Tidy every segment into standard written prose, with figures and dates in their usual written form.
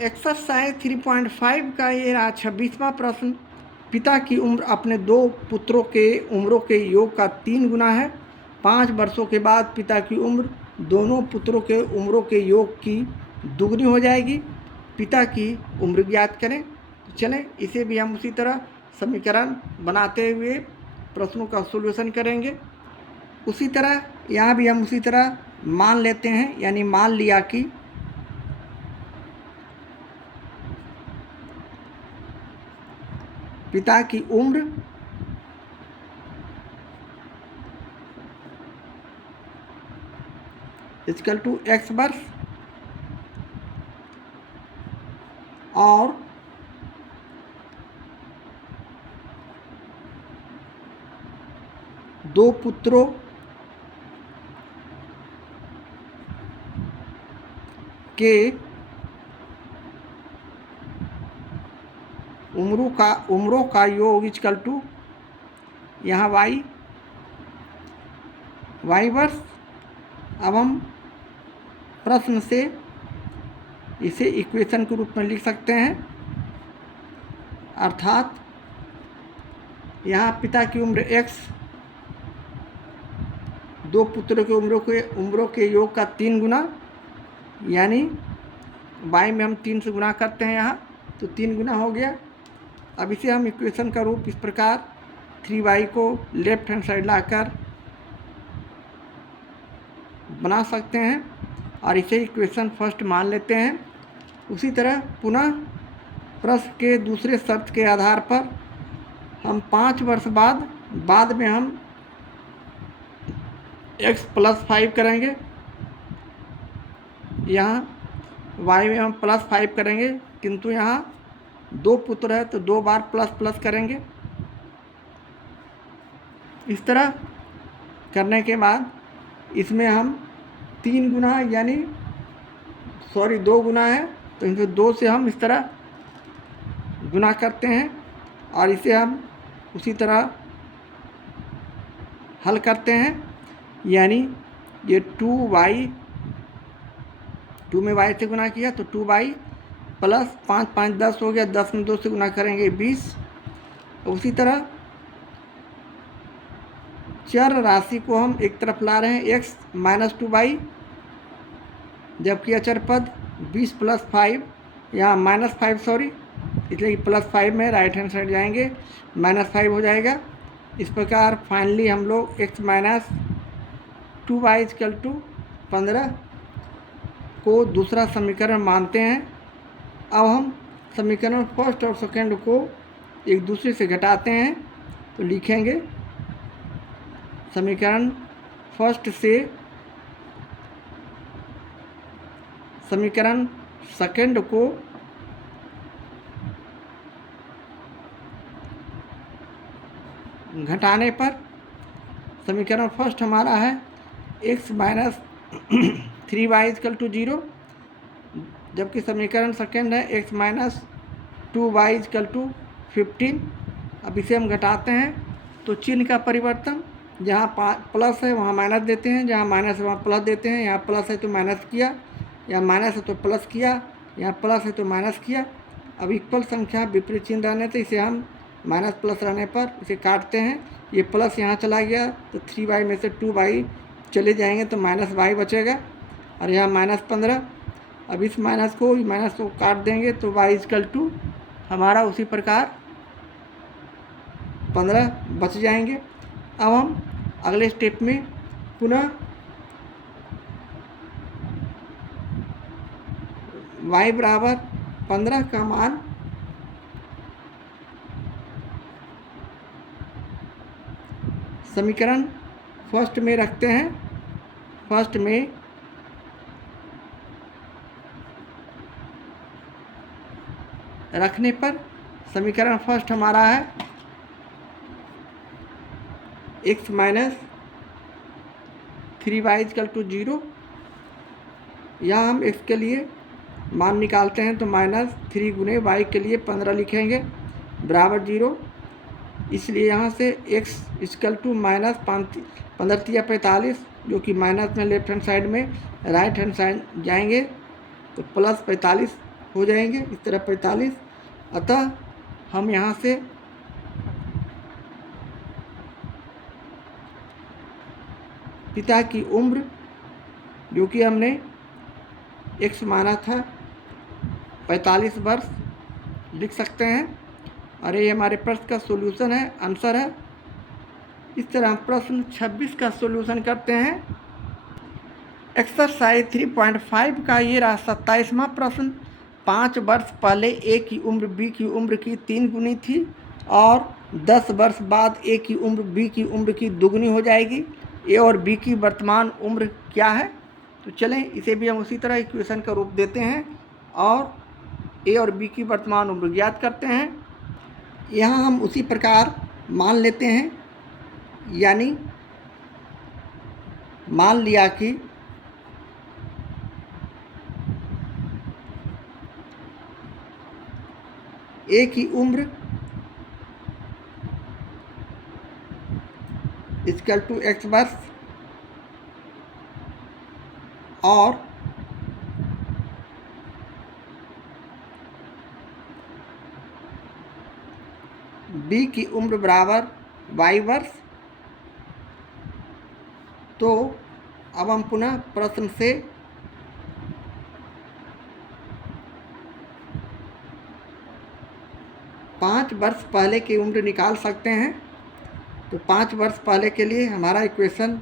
Exercise 3.5 का ये रहा 26वां प्रश्न। पिता की उम्र अपने दो पुत्रों के उम्रों के योग का 3 गुना है। 5 वर्षों के बाद पिता की उम्र दोनों पुत्रों के उम्रों के योग की दुगनी हो जाएगी। पिता की उम्र ज्ञात करें। तो चलें, इसे भी हम उसी तरह समीकरण बनाते हुए प्रश्नों का सॉल्यूशन करेंगे। उसी तरह यहाँ भी हम उसी तरह मान लेते हैं, यानी मान लिया कि पिता की उम्र इक्वल टू x वर्ष और दो पुत्रों के उम्रों का योग इक्वल टू यहाँ y वर्ष। अब हम प्रश्न से इसे इक्वेशन के रूप में लिख सकते हैं, अर्थात यहाँ पिता की उम्र x, दो पुत्रों के उम्रों के योग का 3 गुना, यानी y में हम 3 से गुना करते हैं यहाँ, तो 3 गुना हो गया। अब इसे हम इक्वेशन का रूप इस प्रकार 3y को लेफ्ट हैंड साइड लाकर बना सकते हैं और इसे इक्वेशन फर्स्ट मान लेते हैं। उसी तरह पुनः प्रश्न के दूसरे शर्त के आधार पर हम 5 वर्ष बाद में हम x + 5 करेंगे। यहाँ y में हम +5 करेंगे, किंतु यहाँ 2 पुत्र है तो 2 बार प्लस करेंगे। इस तरह करने के बाद इसमें हम 3 गुना यानी 2 गुना है, तो इनको 2 से हम इस तरह गुना करते हैं और इसे हम उसी तरह हल करते हैं। यानी ये 2y, 2 में y से गुना किया तो 2y प्लस 5 5 10 हो गया, 10 में 2 से गुना करेंगे 20। उसी तरह चर राशि को हम एक तरफ ला रहे हैं x - 2y, जबकि अचर पद 20 + 5, यहाँ -5 इसलिए +5 में राइट हैंड साइड जाएंगे, -5 हो जाएगा। इस प्रकार फाइनली हम लोग x - 2y = 15 को दूसरा समीकरण मानते हैं। अब हम समीकरण फर्स्ट और सेकंड को एक दूसरे से घटाते हैं, तो लिखेंगे समीकरण फर्स्ट से समीकरण सेकंड को घटाने पर समीकरण फर्स्ट हमारा है x - 3y = 0, जबकि समीकरण सेकंड है x - 2y = 15। अब इसे हम घटाते हैं तो चिन्ह का परिवर्तन, जहाँ प्लस है वहाँ माइनस देते हैं, जहाँ माइनस है वहाँ प्लस देते हैं। यहाँ प्लस है तो माइनस किया, यहाँ माइनस है तो प्लस किया, यहाँ प्लस है तो माइनस किया। अब इक्वल संख्या विपरीत चिन्ह रहने से इसे हम माइनस प्लस रहने पर इसे काटते हैं। ये प्लस यहाँ चला गया तो 3y में से 2y चले जाएंगे तो -y बचेगा और यहाँ -15। अब इस माइनस को काट देंगे तो y = हमारा उसी प्रकार 15 बच जाएंगे। अब हम अगले स्टेप में पुनः y = 15 का मान समीकरण फर्स्ट में रखते हैं। फर्स्ट में रखने पर समीकरण फर्स्ट हमारा है x - 3y = 0। यहाँ हम x के लिए मान निकालते हैं तो -3 गुने y के लिए 15 लिखेंगे बराबर 0। इसलिए यहाँ से x = -15 × 45, जो कि माइनस में लेफ्ट हैंड साइड में राइट हैंड साइड जाएंगे तो +45 हो जाएंगे, इस तरह 45। अतः हम यहाँ से पिता की उम्र जो कि हमने x माना था 45 वर्ष लिख सकते हैं। और ये हमारे प्रश्न का सॉल्यूशन है, आंसर है। इस तरह हम प्रश्न 26 का सॉल्यूशन करते हैं। एक्सरसाइज 3.5 का ये रहा 27वां प्रश्न। 5 वर्ष पहले ए की उम्र बी की उम्र की 3 गुनी थी और 10 वर्ष बाद ए की उम्र बी की उम्र की दुगनी हो जाएगी। ए और बी की वर्तमान उम्र क्या है? तो चलें इसे भी हम उसी तरह इक्वेशन का रूप देते हैं और ए और बी की वर्तमान उम्र ज्ञात करते हैं। यहाँ हम उसी प्रकार मान लेते हैं, यानी मान लिया कि ए की उम्र इक्वल टू x वर्ष और बी की उम्र बराबर y वर्ष। तो अब हम पुनः प्रश्न से पाँच वर्ष पहले की उम्र निकाल सकते हैं। तो 5 वर्ष पहले के लिए हमारा इक्वेशन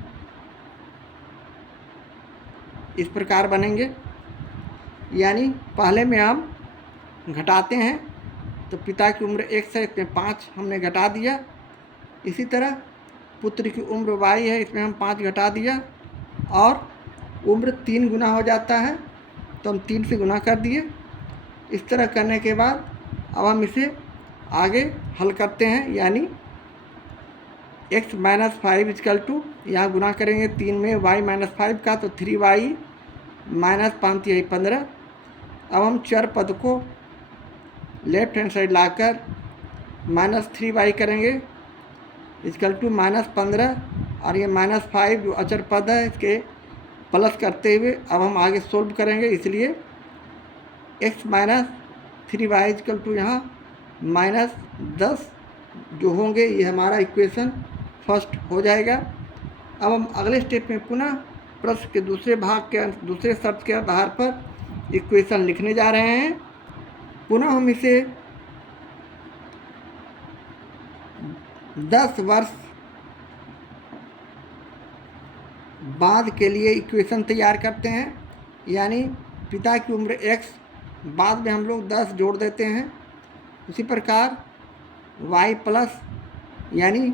इस प्रकार बनेंगे, यानी पहले में हम घटाते हैं तो पिता की उम्र 1 से इसमें 5 हमने घटा दिया। इसी तरह पुत्र की उम्र y है, इसमें हम 5 घटा दिया और उम्र 3 गुना हो जाता है तो हम 3 से गुना कर दिए। इस तरह करने के बाद अब हम इसे आगे हल करते हैं, यानी x - 5 इक्वल टू यहाँ गुना करेंगे 3 में y - 5 का, तो 3y - 5 यही 15। अब हम चर पद को लेफ्ट हैंड साइड लाकर -3y करेंगे इक्वल टू -15 और ये -5 जो अचर पद है इसके प्लस करते हुए अब हम आगे सोल्व करेंगे। इसलिए x - 3y इक्वल टू यहाँ -10 जो होंगे, ये हमारा इक्वेशन फर्स्ट हो जाएगा। अब हम अगले स्टेप में पुनः प्रश्न के दूसरे भाग के दूसरे शर्त के आधार पर इक्वेशन लिखने जा रहे हैं। पुनः हम इसे 10 वर्ष बाद के लिए इक्वेशन तैयार करते हैं, यानी पिता की उम्र x, बाद में हम लोग 10 जोड़ देते हैं। उसी प्रकार y प्लस, यानी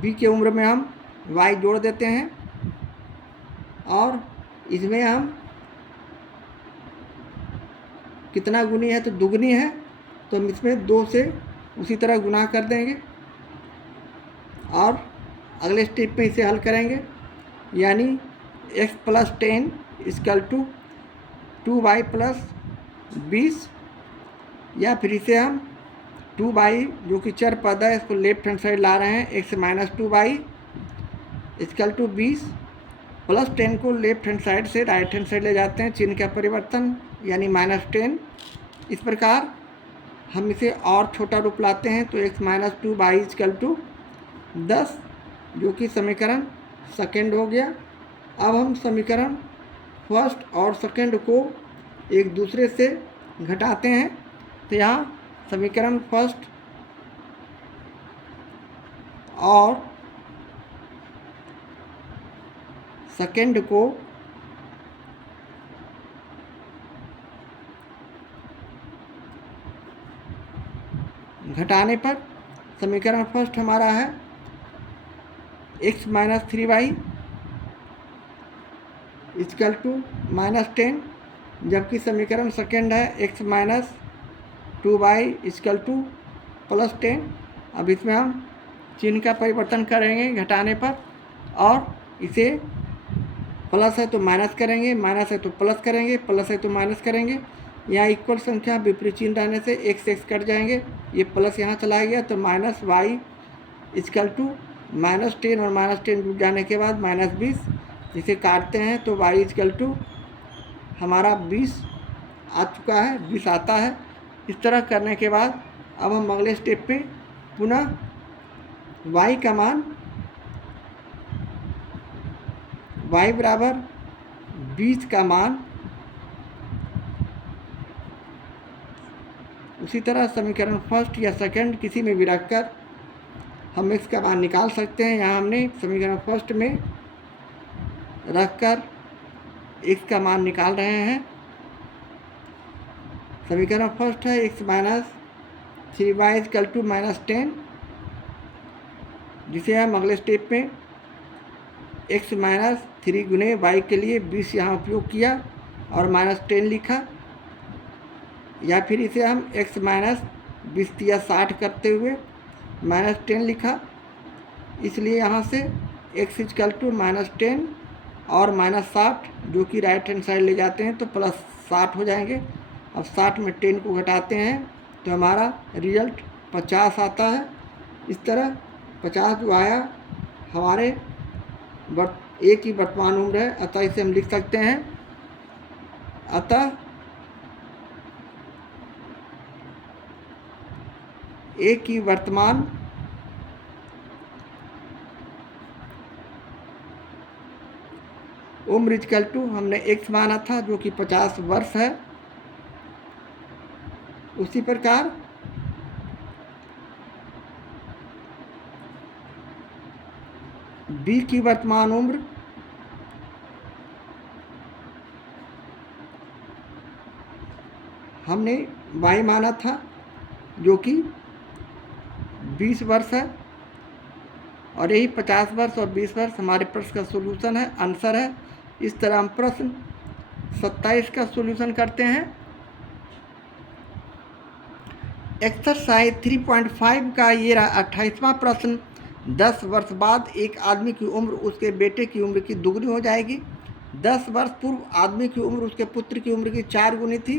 b के उम्र में हम y जोड़ देते हैं और इसमें हम कितना गुनी है तो दुगनी है, तो हम इसमें 2 से उसी तरह गुना कर देंगे और अगले स्टेप में इसे हल करेंगे, यानी x + 10 इक्वल टू 2y + 20, या फिर इसे हम 2y जो कि चर पद है इसको लेफ्ट हैंड साइड ला रहे हैं, x - 2y equal to 20 plus 10 को लेफ्ट हैंड साइड से राइट हैंड साइड ले जाते हैं, चिन्ह का परिवर्तन, यानी -10। इस प्रकार हम इसे और छोटा रूप लाते हैं तो x - 2y इक्वल टू 10 जो कि समीकरण सेकेंड हो गया। अब हम समीकरण फर्स्ट और सेकेंड को एक दूसरे से घटाते हैं, तो यहाँ समीकरण फर्स्ट और सेकेंड को घटाने पर समीकरण फर्स्ट हमारा है x - 3y इक्वल टू -10, जबकि समीकरण सेकेंड है x - 2y इक्वल टू +10। अब इसमें हम चिन्ह का परिवर्तन करेंगे घटाने पर और इसे प्लस है तो माइनस करेंगे, माइनस है तो प्लस करेंगे, प्लस है तो माइनस करेंगे। यहाँ इक्वल संख्या विपरीत चिन्ह रहने से x कट जाएंगे, ये प्लस यहाँ चला गया तो -y इक्वल टू -10 और -10 जुड़ जाने के बाद -20, जिसे काटते हैं तो y इक्वल टू हमारा 20 आ चुका है, 20 आता है। इस तरह करने के बाद अब हम अगले स्टेप पे पुनः y का मान y बराबर 20 का मान उसी तरह समीकरण फर्स्ट या सेकंड किसी में भी रखकर हम x का मान निकाल सकते हैं। यहाँ हमने समीकरण फर्स्ट में रखकर x का मान निकाल रहे हैं। समीकरण फर्स्ट है x minus 3y equal to -10, जिसे हम अगले स्टेप में x माइनस 3 गुने y के लिए 20 यहाँ उपयोग किया और -10 लिखा, या फिर इसे हम x माइनस 20 या 60 करते हुए -10 लिखा। इसलिए यहाँ से x इक्वल टू -10 और -60 जो कि राइट हैंड साइड ले जाते हैं तो +60 हो जाएंगे। अब 60 में 10 को घटाते हैं तो हमारा रिजल्ट 50 आता है। इस तरह 50 जो आया हमारे ए की वर्तमान उम्र है, अतः इसे हम लिख सकते हैं। अतः ए की वर्तमान उम्र इक्वल टू हमने x माना था जो कि 50 वर्ष है। उसी प्रकार b की वर्तमान उम्र हमने y माना था जो कि 20 वर्ष है, और यही 50 वर्ष और 20 वर्ष हमारे प्रश्न का सॉल्यूशन है, आंसर है। इस तरह हम प्रश्न 27 का सॉल्यूशन करते हैं। एक्सरसाइज 3.5 का ये रहा 28वां प्रश्न। 10 वर्ष बाद एक आदमी की उम्र उसके बेटे की उम्र की दुगनी हो जाएगी। 10 वर्ष पूर्व आदमी की उम्र उसके पुत्र की उम्र की 4 गुनी थी।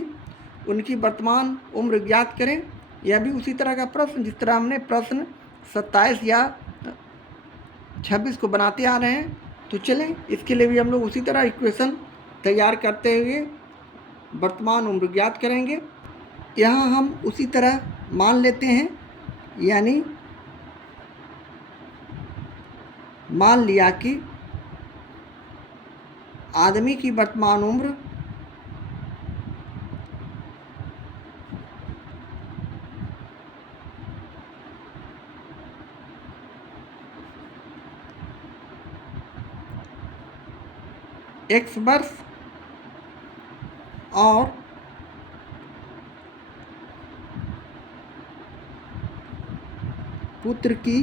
उनकी वर्तमान उम्र ज्ञात करें। यह भी उसी तरह का प्रश्न जिस तरह हमने प्रश्न 27 या 26 को बनाते आ रहे हैं। तो चलें, इसके लिए भी हम लोग उसी तरह इक्वेशन तैयार करते हुए वर्तमान उम्र ज्ञात करेंगे। यहाँ हम उसी तरह मान लेते हैं, यानी मान लिया कि आदमी की वर्तमान उम्र x वर्ष और पुत्र की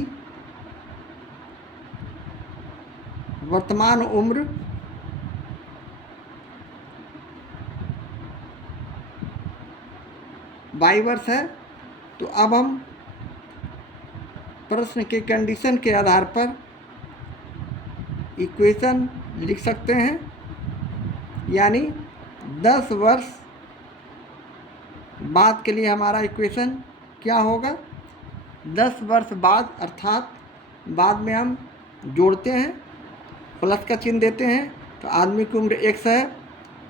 वर्तमान उम्र y वर्ष है। तो अब हम प्रश्न के कंडीशन के आधार पर इक्वेशन लिख सकते हैं, यानी 10 वर्ष बाद के लिए हमारा इक्वेशन क्या होगा। 10 वर्ष बाद अर्थात बाद में हम जोड़ते हैं, प्लस का चिन्ह देते हैं। तो आदमी की उम्र x है,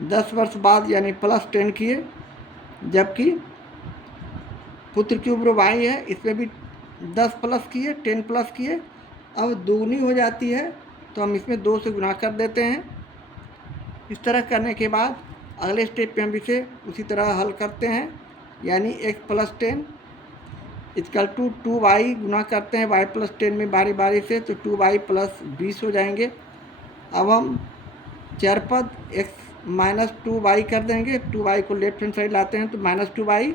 10 वर्ष बाद यानी +10 किए, जबकि पुत्र की उम्र y है, इसमें भी 10 प्लस किए, 10 प्लस किए। अब दोगुनी हो जाती है तो हम इसमें 2 से गुना कर देते हैं। इस तरह करने के बाद अगले स्टेप पे हम इसे उसी तरह हल करते हैं, यानी x + 10 इक्वल टू 2y गुना करते हैं y + 10 में बारी बारी से, तो 2y + 20 हो जाएंगे। अब हम चर पद x - 2y कर देंगे। 2y को लेफ्ट हैंड साइड लाते हैं तो -2y।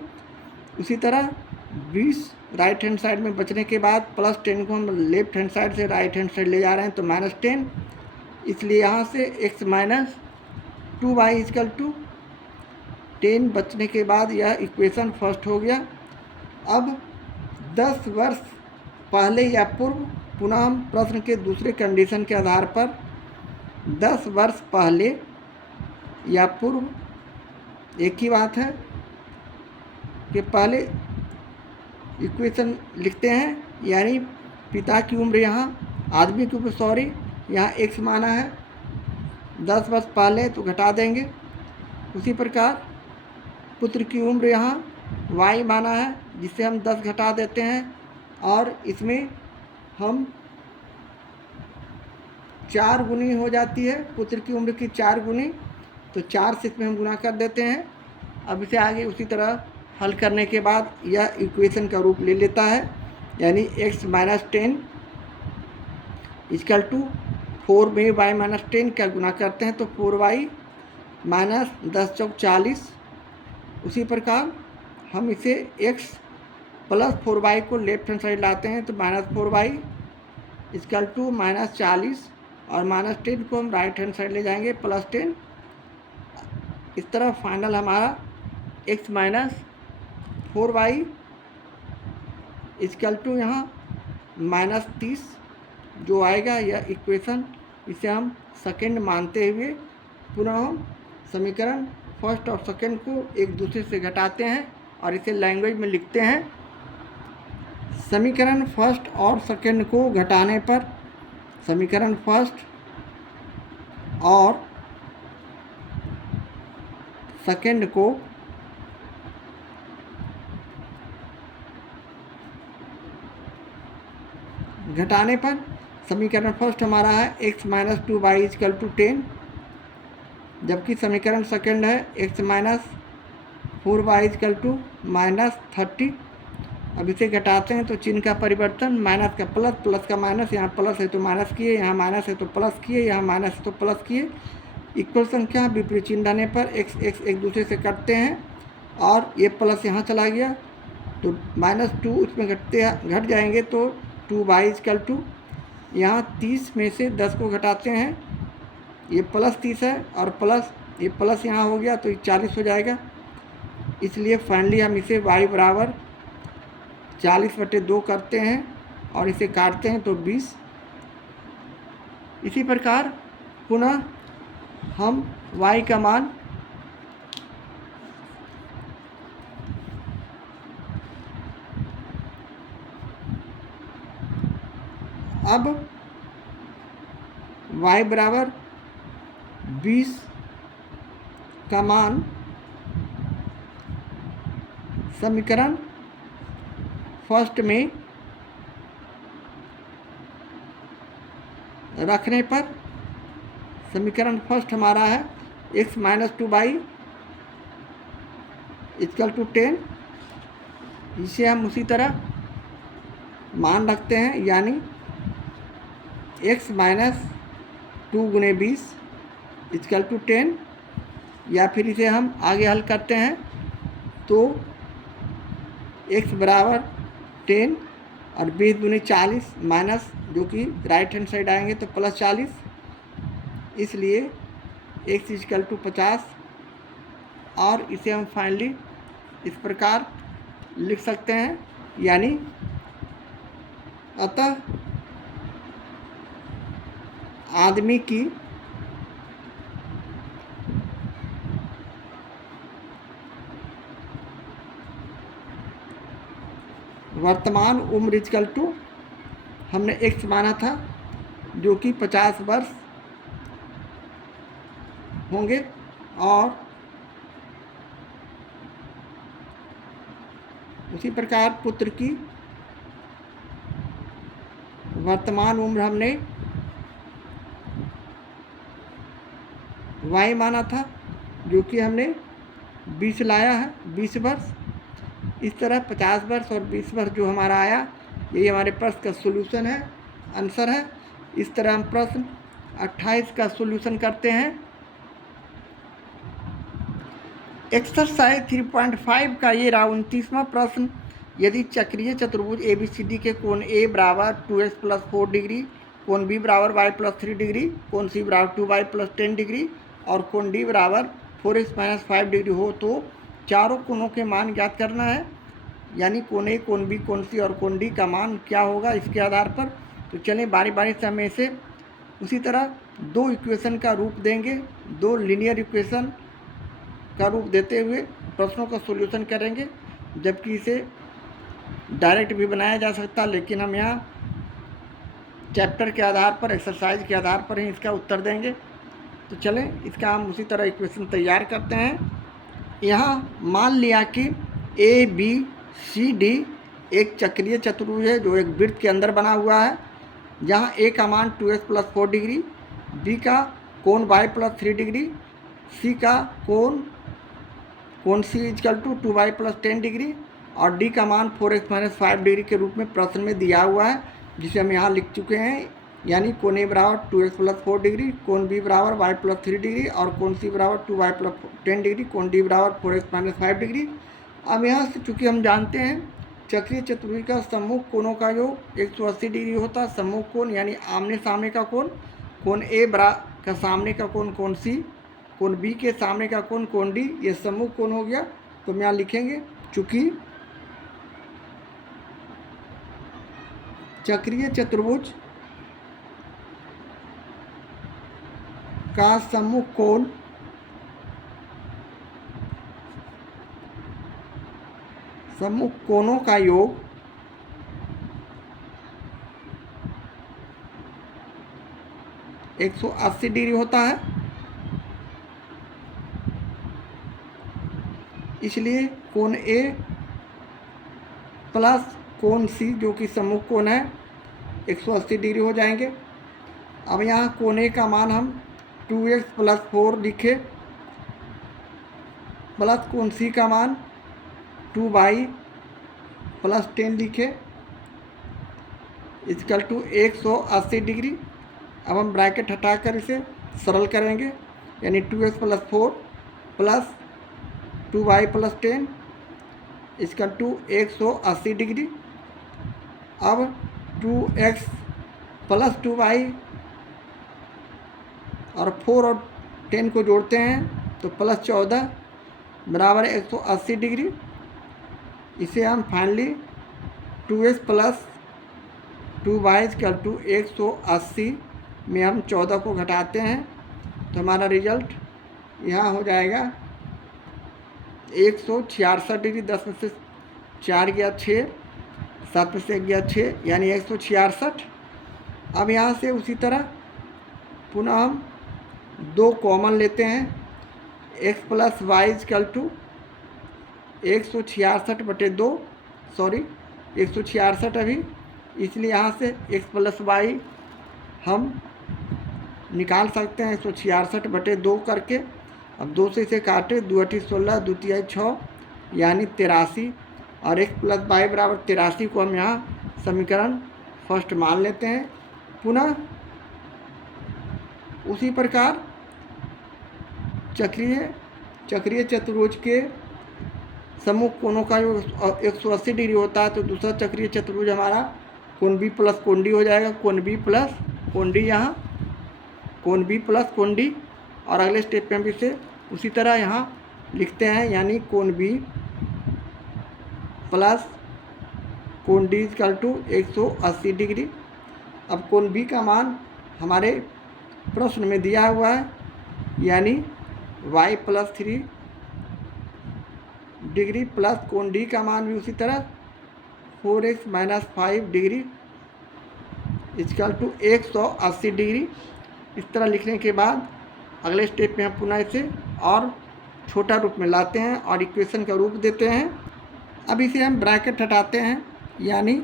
उसी तरह 20 राइट हैंड साइड में बचने के बाद +10 को हम लेफ्ट हैंड साइड से राइट हैंड साइड ले जा रहे हैं तो -10। इसलिए यहाँ से x - 2y इक्वल टू 10 बचने के बाद यह इक्वेशन फर्स्ट हो गया। अब 10 वर्ष पहले या पूर्व, पुनः हम प्रश्न के दूसरे कंडीशन के आधार पर 10 वर्ष पहले या पूर्व एक ही बात है कि पहले इक्वेशन लिखते हैं, यानी पिता की उम्र यहाँ आदमी की उम्र यहाँ x माना है, 10 वर्ष पहले तो घटा देंगे। उसी प्रकार पुत्र की उम्र यहाँ y माना है, जिससे हम 10 घटा देते हैं और इसमें हम 4 गुनी हो जाती है पुत्र की उम्र की 4 गुनी, तो 4 से इसमें हम गुना कर देते हैं। अब इसे आगे उसी तरह हल करने के बाद यह इक्वेशन का रूप ले लेता है, यानी x माइनस 10 इक्वल टू 4 में y माइनस 10 का गुना करते हैं तो 4y माइनस 10 चौक 40। उसी प्रकार हम इसे x प्लस 4y को लेफ्ट हैंड साइड लाते हैं तो minus 4y equal to minus 40 और माइनस 10 को हम राइट हैंड साइड ले जाएंगे प्लस 10। इस तरह फाइनल हमारा x minus 4y equal to यहाँ माइनस 30 जो आएगा यह इक्वेशन, इसे हम सेकेंड मानते हुए पुनः हम समीकरण फर्स्ट और सेकेंड को एक दूसरे से घटाते हैं और इसे लैंग्वेज में लिखते हैं। समीकरण फर्स्ट और सेकेंड को घटाने पर समीकरण फर्स्ट और सेकेंड को घटाने पर समीकरण फर्स्ट हमारा है x minus 2y equal to 10, जबकि समीकरण सेकेंड है x minus 4y equal to minus 30। अब इसे घटाते हैं तो चिन्ह का परिवर्तन, माइनस का प्लस, प्लस का माइनस, यहाँ प्लस है तो माइनस किए, यहाँ माइनस है तो प्लस किए, यहाँ माइनस है तो प्लस किए। इक्वल संख्या विपरीत चिन्ह डालने पर x एक दूसरे से कटते हैं और ये प्लस यहाँ चला गया तो माइनस 2 इसमें घट जाएंगे तो 2y इक्वल टू यहाँ 30 में से 10 को घटाते हैं, ये प्लस 30 है और प्लस ये प्लस यहाँ हो गया तो ये 40 हो जाएगा। इसलिए फाइनली हम इसे y बराबर 40/2 करते हैं और इसे काटते हैं तो 20। इसी प्रकार पुनः हम y का मान अब y बराबर 20 का मान समीकरण फर्स्ट में रखने पर समीकरण फर्स्ट हमारा है x minus 2y equal to 10, इसे हम उसी तरह मान रखते हैं, यानी x माइनस 2 गुने 20 इक्वल टू 10, या फिर इसे हम आगे हल करते हैं तो x बराबर 10 और 20 गुने 40 माइनस जो कि राइट हैंड साइड आएंगे तो प्लस 40, इसलिए x इक्वल टू 50 और इसे हम फाइनली इस प्रकार लिख सकते हैं, यानी अतः आदमी की वर्तमान उम्र इक्वल टू हमने x माना था जो कि 50 वर्ष होंगे और उसी प्रकार पुत्र की वर्तमान उम्र हमने y माना था जो कि हमने 20 लाया है, 20 वर्ष। इस तरह 50 वर्ष और 20 वर्ष जो हमारा आया यही हमारे प्रश्न का सॉल्यूशन है, आंसर है। इस तरह हम प्रश्न 28 का सॉल्यूशन करते हैं। एक्सरसाइज 3.5 का ये रहा 29वां प्रश्न। यदि चक्रीय चतुर्भुज ABCD के कोण A बराबर 2x प्लस 4 डिग्री, कोण B बराबर y प्लस 3 डिग्री, कोण C बराबर 2y प्लस 10 डिग्री और कोण D बराबर 4x माइनस 5 डिग्री हो तो चारों कोणों के मान ज्ञात करना है, यानी कोण A, कोण B, कोण C और कोण D का मान क्या होगा इसके आधार पर। तो चलें बारी बारी से हम इसे उसी तरह दो इक्वेशन का रूप देंगे, दो लीनियर इक्वेशन का रूप देते हुए प्रश्नों का सॉल्यूशन करेंगे, जबकि इसे डायरेक्ट भी बनाया जा सकता, लेकिन हम यहाँ चैप्टर के आधार पर, एक्सरसाइज के आधार पर ही इसका उत्तर देंगे। तो चलें इसका हम उसी तरह इक्वेशन तैयार करते हैं। यहाँ मान लिया कि ए बी सी डी एक चक्रीय चतुर्भुज है जो एक वृत्त के अंदर बना हुआ है, जहाँ ए का मान 2x + 4 डिग्री, बी का कोण y + 3 डिग्री, सी का कोण सी इक्वल टू 2y + 10 डिग्री और डी का मान 4x - 5 डिग्री के रूप में प्रश्न में दिया हुआ है, जिसे हम यहाँ लिख चुके हैं। यानी कोण ए बराबर 2x + 4 डिग्री, कोण बी बराबर y + 3 डिग्री और कोण सी बराबर 2y + 10 डिग्री, कोण डी बराबर 4x - 5 डिग्री। अब यहाँ से चूँकि हम जानते हैं चक्रीय चतुर्भुज का सम्मुख कोणों का योग 180 डिग्री होता है। सम्मुख कोण यानी आमने सामने का कोण, कोण ए का सामने का कोण कोण सी, कोण बी के सामने का कोण कोण डी, ये सम्मुख कोण हो गया। तो हम यहाँ लिखेंगे चूँकि चक्रीय चतुर्भुज का सम्मुख कोण सम्मुख कोणों का योग 180 डिग्री होता है। इसलिए कोण ए प्लस कोण सी जो कि सम्मुख कोण है 180 डिग्री हो जाएंगे। अब यहाँ कोण ए का मान हम 2x + 4 लिखे, प्लस कोण सी का मान 2y + 10 लिखे इक्वल टू 180 डिग्री। अब हम ब्रैकेट हटाकर इसे सरल करेंगे, यानी 2x + 4 plus 2y + 10 equal to 180 degree. अब 2x + 2y और 4 और 10 को जोड़ते हैं तो +14 बराबर 180 डिग्री। इसे हम finally 2x + 2y equal to 180 में हम 14 को घटाते हैं तो हमारा रिजल्ट यहाँ हो जाएगा 166 डिग्री। 10 में से 4 गया 6, 7 में से 1 गया 6, यानी 166। अब यहाँ से उसी तरह पुनः हम 2 कॉमन लेते हैं, x + y equal to 166/2, sorry 166 अभी, इसलिए यहाँ से x + y हम निकाल सकते हैं 166/2 करके। अब 2 से इसे काटे, 2 × 8 = 16, 2 × 3 = 6, यानी 83 और x + y बराबर 83 को हम यहाँ समीकरण फर्स्ट मान लेते हैं। पुनः उसी प्रकार चक्रीय चतुर्भुज के सम्मुख कोणों का जो 180 डिग्री होता है, तो दूसरा चक्रीय चतुर्भुज हमारा कोण बी प्लस कोण डी हो जाएगा। कोण बी प्लस कोण डी, यहाँ कोण बी प्लस कोण डी, और अगले स्टेप पे हम इसे उसी तरह यहाँ लिखते हैं, यानी कोण बी प्लस कोण डी इक्वल टू 180 डिग्री। अब कोण बी का मान हमारे प्रश्न में दिया हुआ है, यानी y + 3 डिग्री प्लस कोण डी का मान भी उसी तरह 4x - 5 degree equal to 180 degree. इस तरह लिखने के बाद अगले स्टेप में हम पुनः इसे और छोटा रूप में लाते हैं और इक्वेशन का रूप देते हैं। अब इसे हम ब्रैकेट हटाते हैं, यानी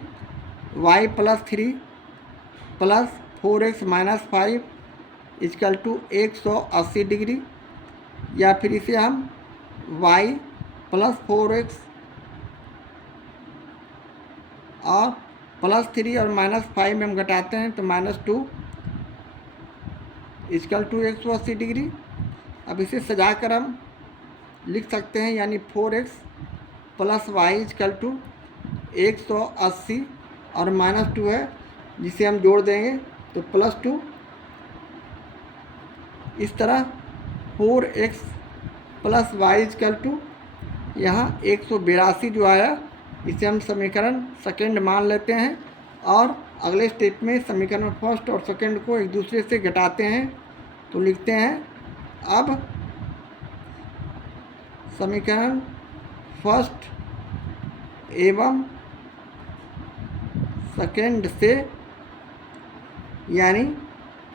y + 3 plus 4x - 5 equal to 180 degree, या फिर इसे हम y + 4x और +3 और -5 में हम घटाते हैं तो -2 इक्वल टू 180 डिग्री। अब इसे सजाकर हम लिख सकते हैं, यानी 4x + y इक्वल टू 180 और -2 है, जिसे हम जोड़ देंगे तो +2। इस तरह 4x + y इक्वल टू यहाँ 182 जो आया, इसे हम समीकरण सेकंड मान लेते हैं और अगले स्टेप में समीकरण फर्स्ट और सेकंड को एक दूसरे से घटाते हैं तो लिखते हैं। अब समीकरण फर्स्ट एवं सेकंड से, यानी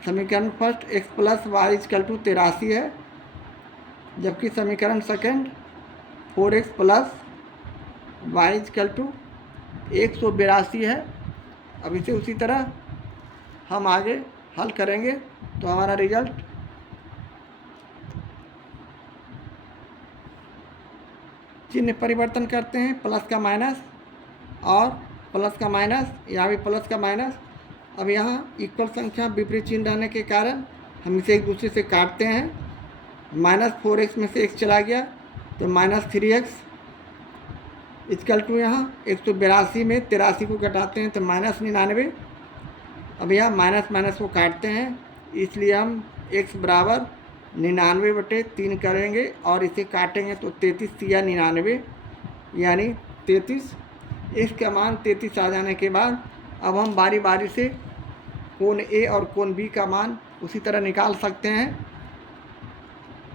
समीकरण first x + y equal to 83 है, जबकि समीकरण second 4x plus y equal to 182 है। अब इसे उसी तरह हम आगे हल करेंगे तो हमारा रिजल्ट चिन्ह परिवर्तन करते हैं, प्लस का माइनस और प्लस का माइनस, यहाँ भी प्लस का माइनस। अब यहाँ इक्वल संख्या विपरीत चिन्ह रहने के कारण हम इसे एक दूसरे से काटते हैं। -4x में से x चला गया तो -3x इक्वल टू यहाँ 182 में 83 को घटाते हैं तो -99। अब यहाँ माइनस माइनस को काटते हैं, इसलिए हम x बराबर 99/3 करेंगे और इसे काटेंगे तो 33 या 99 यानी 33। x का मान 33 आ जाने के बाद अब हम बारी बारी से कोण A और कोण B का मान उसी तरह निकाल सकते हैं।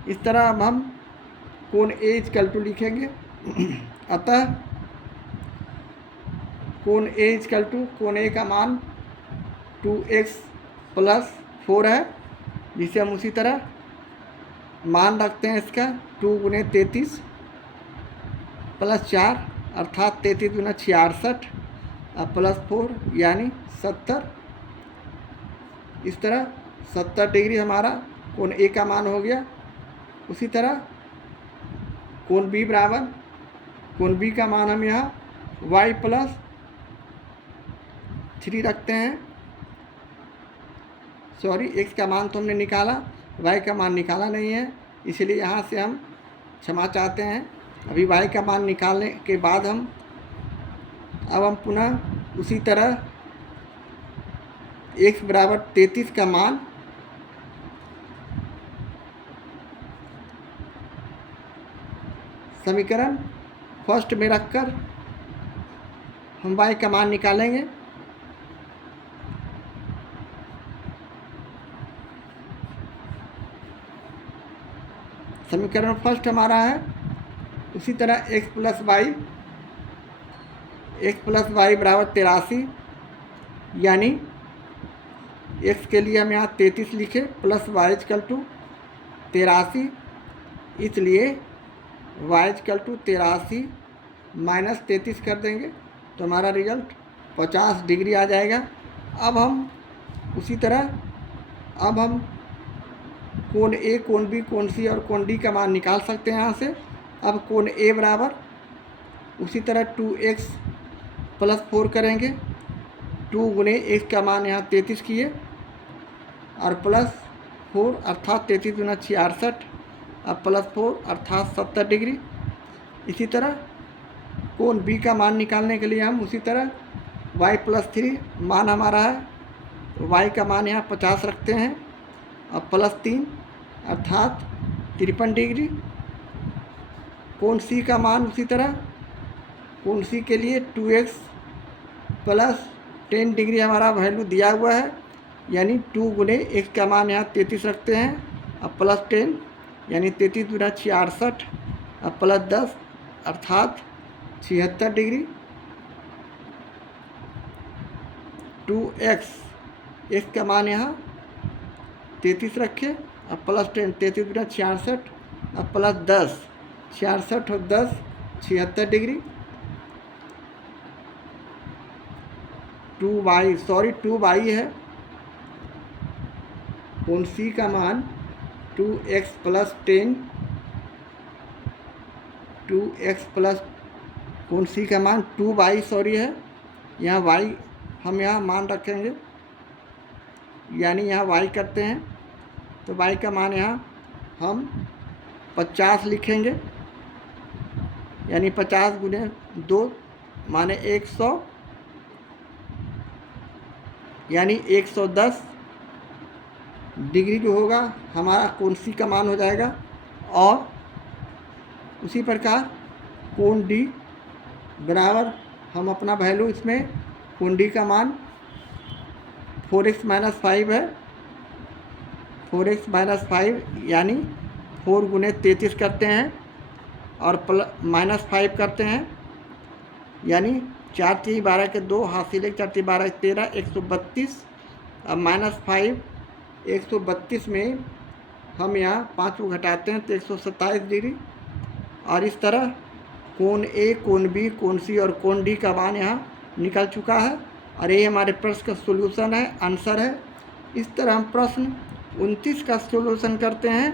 इस तरह अब हम कोण A इक्वल टू लिखेंगे। अतः कोण A इक्वल टू कोण A का मान 2x प्लस 4 है, जिसे हम उसी तरह मान रखते हैं इसका 2 गुने 33 प्लस 4 अर्थात 33 गुना 66 और प्लस 4 यानी 70। इस तरह 70 डिग्री हमारा कोण A का मान हो गया। उसी तरह कोण B बराबर कोण B का मान हम यहाँ y प्लस 3 रखते हैं। सॉरी, x का मान तो हमने निकाला, y का मान निकाला नहीं है, इसलिए यहाँ से हम क्षमा चाहते हैं। अभी y का मान निकालने के बाद हम पुनः उसी तरह x बराबर 33 का मान समीकरण फर्स्ट में रखकर हम y का मान निकालेंगे। समीकरण फर्स्ट हमारा है उसी तरह x प्लस वाई बराबर 83, यानी x के लिए हम यहाँ 33 लिखे प्लस वाई इक्वल टू 83, इसलिए y इक्वल टू 83 माइनस 33 कर देंगे तो हमारा रिजल्ट 50 डिग्री आ जाएगा। अब हम उसी तरह कोण A, कोण B, कोण C और कोण D का मान निकाल सकते हैं यहाँ से। अब कोण A बराबर उसी तरह 2x प्लस 4 करेंगे, 2 गुने x का मान यहाँ 33 किए और प्लस 4 अर्थात 33 गुना 66 और प्लस 4 अर्थात 70 डिग्री। इसी तरह कोण B का मान निकालने के लिए हम उसी तरह y प्लस 3 मान हमारा है, y का मान यहाँ 50 रखते हैं और प्लस 3 अर्थात 53 डिग्री। कोण C का मान उसी तरह कोण C के लिए 2x प्लस 10 डिग्री हमारा वैल्यू दिया हुआ है, यानी 2 गुने x का मान यहाँ 33 रखते हैं और प्लस 10 यानी 33 गुना 66 और प्लस 10 अर्थात 76 डिग्री। 2x x का मान यहाँ 33 रखे और प्लस 10 33 गुना 66 और प्लस 10 66 और 10 76 डिग्री। 2y है, कोण C का मान 2x प्लस 10 2x प्लस कोण C का मान 2y है, यहाँ y हम यहाँ मान रखेंगे, यानी यहाँ y करते हैं तो y का मान यहाँ हम 50 लिखेंगे, यानी 50 गुने 2 माने 100 यानी 110 डिग्री जो होगा हमारा कोण C का मान हो जाएगा। और उसी प्रकार कोण D बराबर हम अपना वैल्यू इसमें कोण D का मान 4x माइनस 5 है, 4x माइनस 5 यानी 4 गुने 33 करते हैं और माइनस 5 करते हैं, यानी 4 3 12 के 2 हासिल 1 4 3 12 13 132 अब माइनस 5 132 में हम यहाँ 5 को घटाते हैं तो 127 डिग्री। और इस तरह कोण ए, कोण बी, कोण सी और कोण डी का मान यहाँ निकल चुका है और ये हमारे प्रश्न का सोल्यूशन है, आंसर है। इस तरह हम प्रश्न 29 का सोल्यूशन करते हैं।